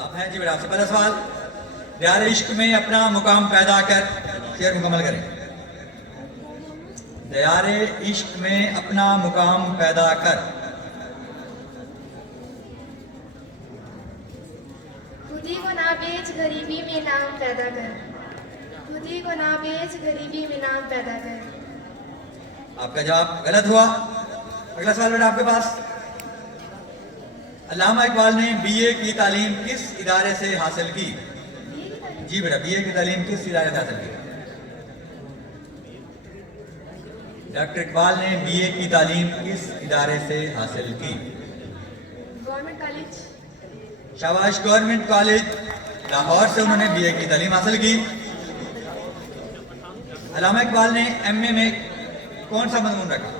आप हैं जी बेटा। आपसे पहला सवाल, यार इश्क में अपना मुकाम पैदा कर, शेर मुकम्मल करें। दयारे इश्क में अपना मुकाम पैदा कर। खुदी को ना बेच गरीबी में नाम पैदा कर। खुदी को ना बेच गरीबी में नाम पैदा कर। आपका जवाब गलत हुआ। अगला सवाल बेटा आपके पास, अल्लामा इकबाल ने बीए की तालीम किस इदारे से हासिल की? जी बेटा, बीए की तालीम किस इदारे से हासिल की? डॉक्टर इकबाल ने बीए की तालीम किस इदारे से हासिल की? Government college. शाबाश, गवर्नमेंट कॉलेज लाहौर से उन्होंने बीए की तालीम हासिल की। अल्लामा इकबाल ने एमए में कौन सा मजमून रखा?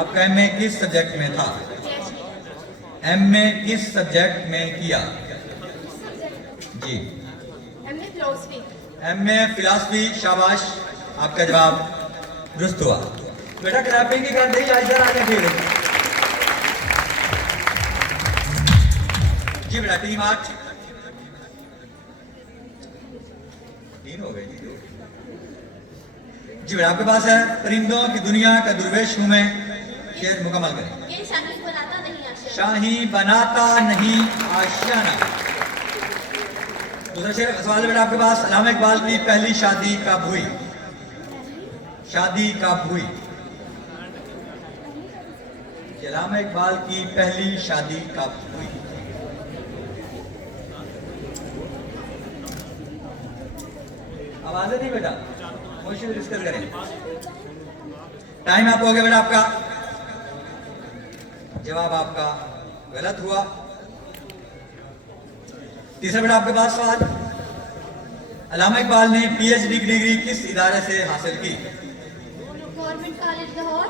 आपका एमए किस सब्जेक्ट में था? एमए किस सब्जेक्ट में किया? जी, एमए फिलोसफी। MA philosophy. शाबाश, आपका जवाब दुरुस्त हुआ। बेटा क्लैपिंग की कर दी, इधर आगे फिर। जी बेटा, टीम 8 3 हो गई जी। जी बेटा आपके पास है, परिंदों की दुनिया का दुर्वेश हूं मैं, शेर मुकम्मल करें। शाही बनाता नहीं आशियाना। दूसरा शेर सवाल बेटा आपके पास, अल्लामा इकबाल की पहली शादी कब हुई? शादी कब हुई? अल्लामा इकबाल की पहली शादी कब हुई? आवाज नहीं बेटा, मुश्किल डिस्कस करें। टाइम आप हो गया बेटा आपका। जवाब आपका गलत हुआ। तीसरा बेटा आपके पास सवाल, अल्लामा इकबाल ने पीएचडी की डिग्री किस इदारे से हासिल की? Government college Lahore.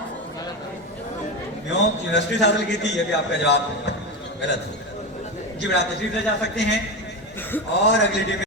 New York university से हासिल की थी। ये भी आपका जवाब गलत हुआ। जी बेटा, आप तशरीफ ले जा सकते हैं और अगली टीम